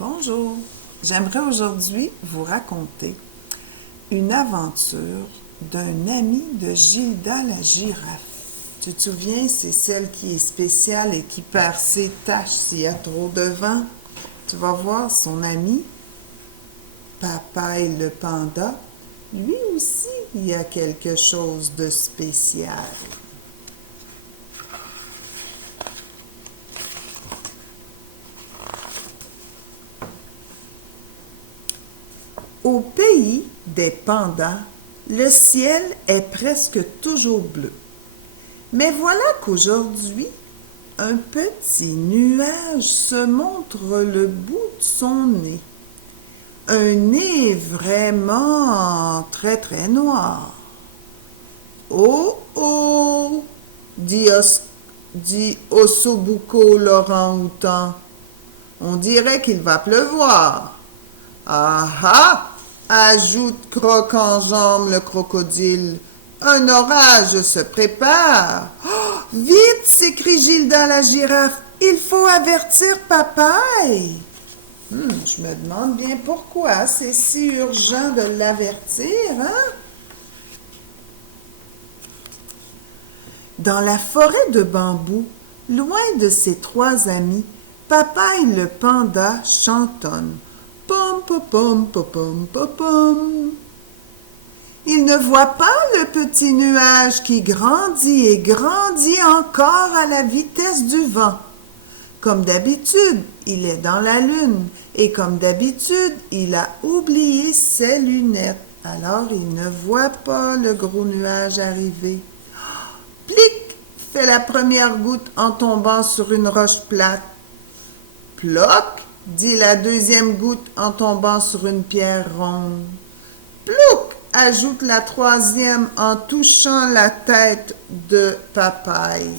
Bonjour, j'aimerais aujourd'hui vous raconter une aventure d'un ami de Gilda la girafe. Tu te souviens, c'est celle qui est spéciale et qui perd ses taches s'il y a trop de vent. Tu vas voir son ami, Papaye le panda, lui aussi, il y a quelque chose de spécial. Au pays des pandas, le ciel est presque toujours bleu. Mais voilà qu'aujourd'hui, un petit nuage se montre le bout de son nez. Un nez vraiment très très noir. Oh oh, dit Ossobuco l'orang-outan. On dirait qu'il va pleuvoir. Ah ah, ajoute Croc en jambe le crocodile. Un orage se prépare. Oh, vite, s'écrie Gilda la girafe. Il faut avertir Papaye. Je me demande bien pourquoi c'est si urgent de l'avertir, hein? Dans la forêt de bambou, loin de ses trois amis, Papaye le panda chantonne. Pom pom pom pom pom pom pom. Il ne voit pas le petit nuage qui grandit et grandit encore à la vitesse du vent. Comme d'habitude, il est dans la lune et comme d'habitude, il a oublié ses lunettes. Alors il ne voit pas le gros nuage arriver. Plic, fait la première goutte en tombant sur une roche plate. Ploc, dit la deuxième goutte en tombant sur une pierre ronde. Plouc, ajoute la troisième en touchant la tête de Papaye.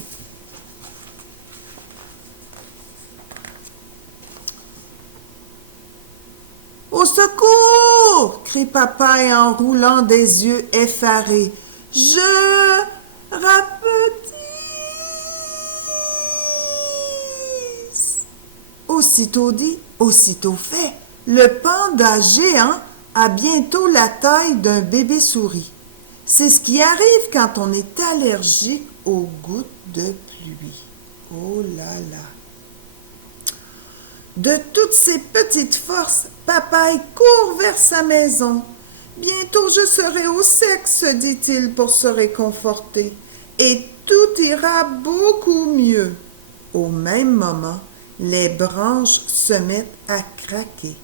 Au secours! Crie Papaye en roulant des yeux effarés. Je rapetisse! Aussitôt dit, aussitôt fait. Le panda géant a bientôt la taille d'un bébé souris. C'est ce qui arrive quand on est allergique aux gouttes de pluie. Oh là là! De toutes ses petites forces, Papaye court vers sa maison. Bientôt je serai au sec, se dit-il pour se réconforter, et tout ira beaucoup mieux. Au même moment, les branches se mettent à craquer.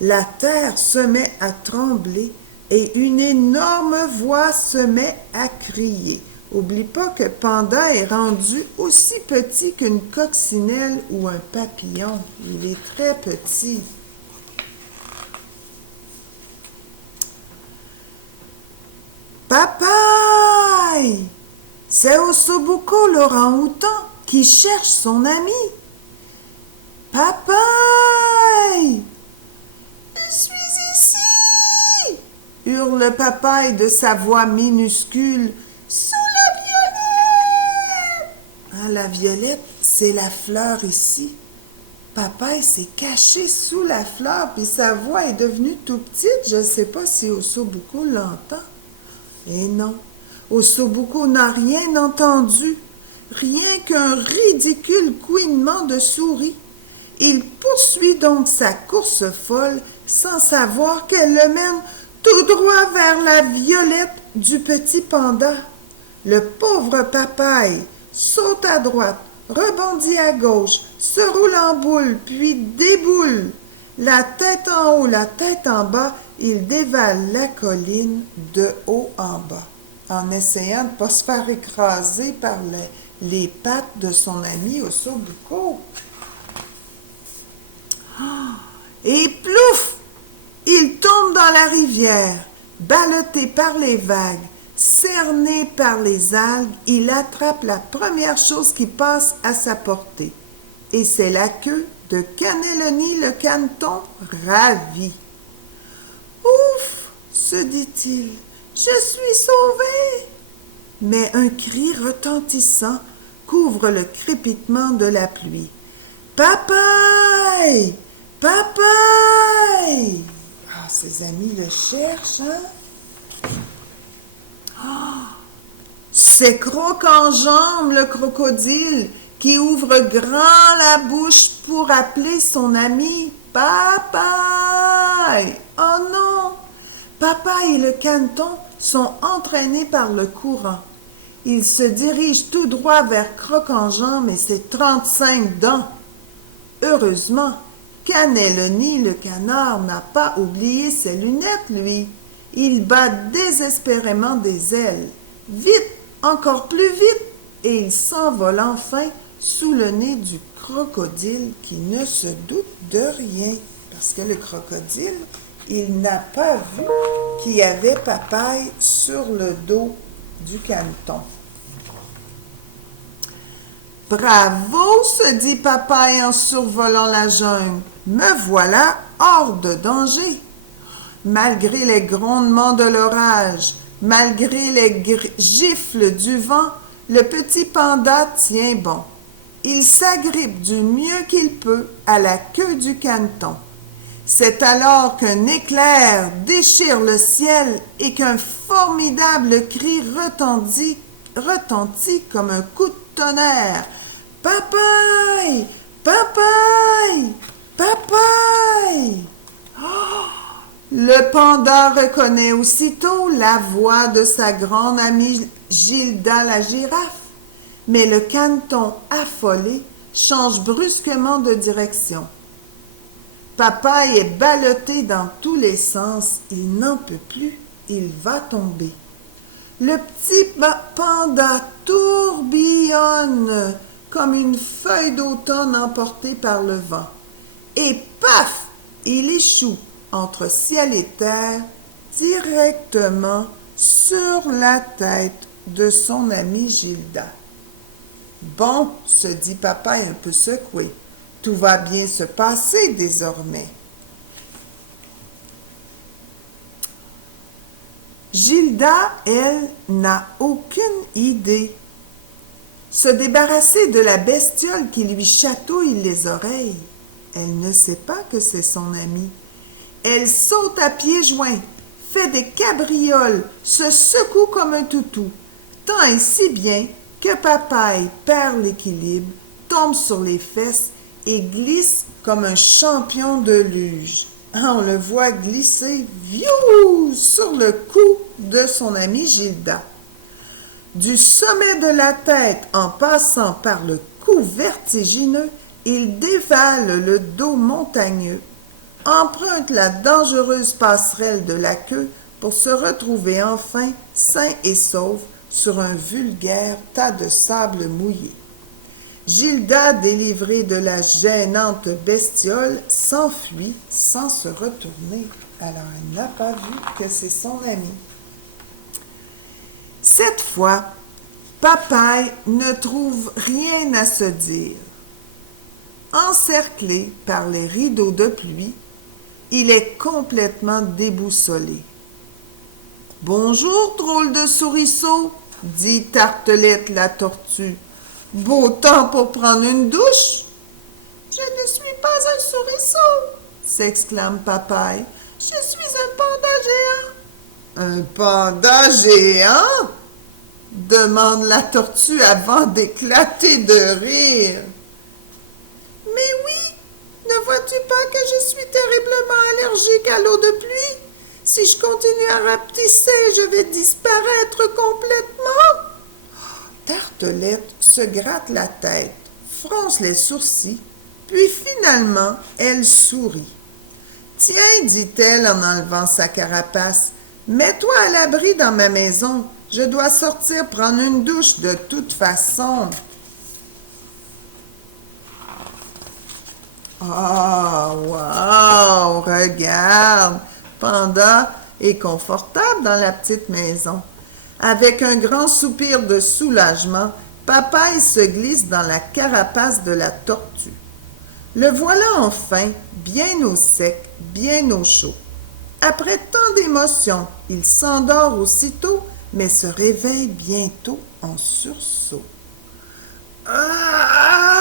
La terre se met à trembler et une énorme voix se met à crier. Oublie pas que Panda est rendu aussi petit qu'une coccinelle ou un papillon. Il est très petit. Papaye! C'est Ossobuco l'orang-outan qui cherche son ami. Papaye! Je suis ici! Hurle Papaye de sa voix minuscule. Sous la violette! Ah, la violette, c'est la fleur ici. Papaye s'est caché sous la fleur, puis sa voix est devenue tout petite. Je ne sais pas si Ossobuco l'entend. Et non, Ossobuco n'a rien entendu, rien qu'un ridicule couinement de souris. Il poursuit donc sa course folle sans savoir qu'elle le mène tout droit vers la violette du petit panda. Le pauvre Papaye saute à droite, rebondit à gauche, se roule en boule, puis déboule. La tête en haut, la tête en bas, il dévale la colline de haut en bas, en essayant de ne pas se faire écraser par les pattes de son ami Ossobuco. Et plouf! Il tombe dans la rivière, ballotté par les vagues, cerné par les algues, il attrape la première chose qui passe à sa portée. Et c'est la queue de Cannelloni le caneton ravi. Ouf! Se dit-il, je suis sauvé! Mais un cri retentissant couvre le crépitement de la pluie. Papaye! Papaye! Ah, ses amis le cherchent, hein? C'est Croc-en-Jambe, le crocodile, qui ouvre grand la bouche pour appeler son ami Papaye. Oh non! Papaye et le caneton sont entraînés par le courant. Ils se dirigent tout droit vers Croc-en-Jambe et ses 35 dents. Heureusement, Cannelloni le canard n'a pas oublié ses lunettes, lui. Il bat désespérément des ailes. Vite, encore plus vite, et il s'envole enfin sous le nez du crocodile qui ne se doute de rien. Parce que le crocodile, il n'a pas vu qu'il y avait Papaye sur le dos du caneton. Bravo, se dit Papaye en survolant la jungle. Me voilà hors de danger. Malgré les grondements de l'orage, malgré les gifles du vent, le petit panda tient bon. Il s'agrippe du mieux qu'il peut à la queue du caneton. C'est alors qu'un éclair déchire le ciel et qu'un formidable cri retentit comme un coup de tonnerre. Papaye! Papaye! Papaye! Le panda reconnaît aussitôt la voix de sa grande amie Gilda la girafe, mais le caneton affolé change brusquement de direction. Papaye est ballotté dans tous les sens, il n'en peut plus, il va tomber. Le petit panda tourbillonne comme une feuille d'automne emportée par le vent. Et paf, il échoue entre ciel et terre, directement sur la tête de son amie Gilda. Bon, se dit Papaye un peu secoué, tout va bien se passer désormais. Gilda, elle, n'a aucune idée. Se débarrasser de la bestiole qui lui chatouille les oreilles. Elle ne sait pas que c'est son amie. Elle saute à pieds joints, fait des cabrioles, se secoue comme un toutou, tant et si bien que Papaye perd l'équilibre, tombe sur les fesses et glisse comme un champion de luge. On le voit glisser, viou, sur le cou de son amie Gilda. Du sommet de la tête, en passant par le cou vertigineux, il dévale le dos montagneux, emprunte la dangereuse passerelle de la queue pour se retrouver enfin sain et sauf sur un vulgaire tas de sable mouillé. Gilda, délivrée de la gênante bestiole, s'enfuit sans se retourner. Alors elle n'a pas vu que c'est son ami. Cette fois, Papaye ne trouve rien à se dire. Encerclé par les rideaux de pluie, il est complètement déboussolé. « Bonjour, drôle de souriceau, dit Tartelette la tortue. Beau temps pour prendre une douche? Je ne suis pas un souriceau, s'exclame Papaye. Je suis un panda géant. Un panda géant? Demande la tortue avant d'éclater de rire. Mais oui, ne vois-tu pas que je suis terriblement allergique à l'eau de pluie? Si je continue à rapetisser, je vais disparaître complètement. Tartelette se gratte la tête, fronce les sourcils, puis finalement, elle sourit. « Tiens, dit-elle en enlevant sa carapace, mets-toi à l'abri dans ma maison. Je dois sortir prendre une douche de toute façon. » Oh, wow, regarde, Panda est confortable dans la petite maison. Avec un grand soupir de soulagement, Papaye se glisse dans la carapace de la tortue. Le voilà enfin, bien au sec, bien au chaud. Après tant d'émotions, il s'endort aussitôt, mais se réveille bientôt en sursaut. « Ah!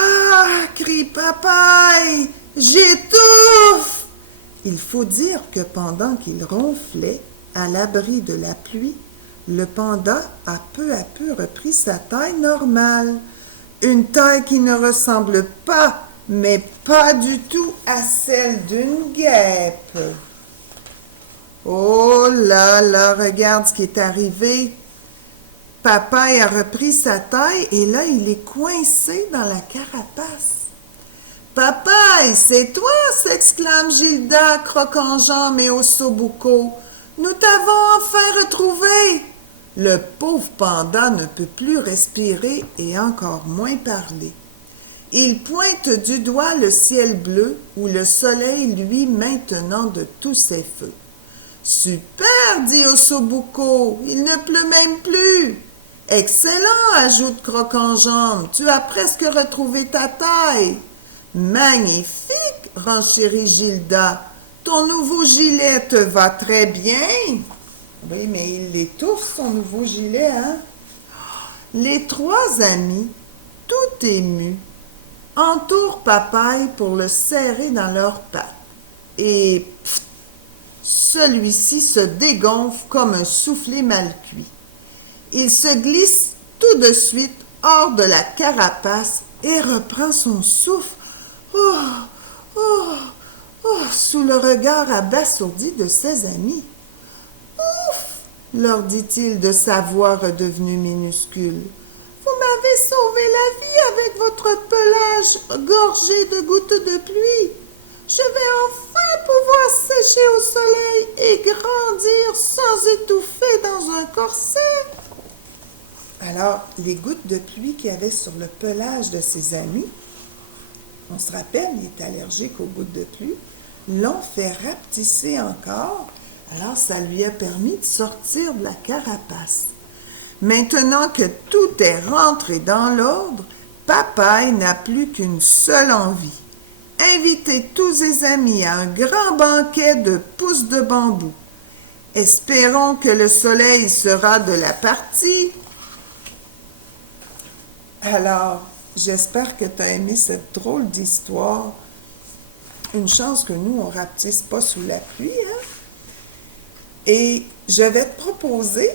Crie Papaye. J'étouffe! Il faut dire que pendant qu'il ronflait, à l'abri de la pluie, le panda a peu à peu repris sa taille normale. Une taille qui ne ressemble pas, mais pas du tout, à celle d'une guêpe. Oh là là, regarde ce qui est arrivé. Papaye a repris sa taille et là, il est coincé dans la carapace. Papaye, c'est toi, s'exclame Gilda, croque-en-jambe et Ossobuco. Nous t'avons enfin retrouvé. Le pauvre panda ne peut plus respirer et encore moins parler. Il pointe du doigt le ciel bleu où le soleil luit maintenant de tous ses feux. Super, dit Ossobuco, il ne pleut même plus. Excellent, ajoute Croque-en-jambe, tu as presque retrouvé ta taille. Magnifique, renchérit Gilda, ton nouveau gilet te va très bien. Oui, mais il étouffe son nouveau gilet, hein? Les trois amis, tout émus, entourent Papaye pour le serrer dans leurs pattes. Et pff, celui-ci se dégonfle comme un soufflé mal cuit. Il se glisse tout de suite hors de la carapace et reprend son souffle. Oh, oh, oh, sous le regard abasourdi de ses amis. Ouf, leur dit-il de sa voix redevenue minuscule. Vous m'avez sauvé la vie avec votre pelage gorgé de gouttes de pluie. Je vais enfin pouvoir sécher au soleil et grandir sans étouffer dans un corset. Alors, les gouttes de pluie qu'il y avait sur le pelage de ses amis, on se rappelle, il est allergique aux gouttes de pluie, l'ont fait rapetisser encore. Alors, ça lui a permis de sortir de la carapace. Maintenant que tout est rentré dans l'ordre, Papaye n'a plus qu'une seule envie. Inviter tous ses amis à un grand banquet de pousses de bambou. Espérons que le soleil sera de la partie. Alors, j'espère que tu as aimé cette drôle d'histoire. Une chance que nous, on ne rapetisse pas sous la pluie, hein? Et je vais te proposer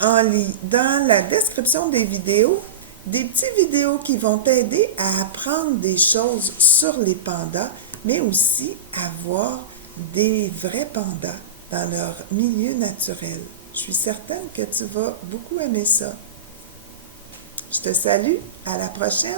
dans la description des vidéos, des petites vidéos qui vont t'aider à apprendre des choses sur les pandas, mais aussi à voir des vrais pandas dans leur milieu naturel. Je suis certaine que tu vas beaucoup aimer ça. Je te salue, à la prochaine!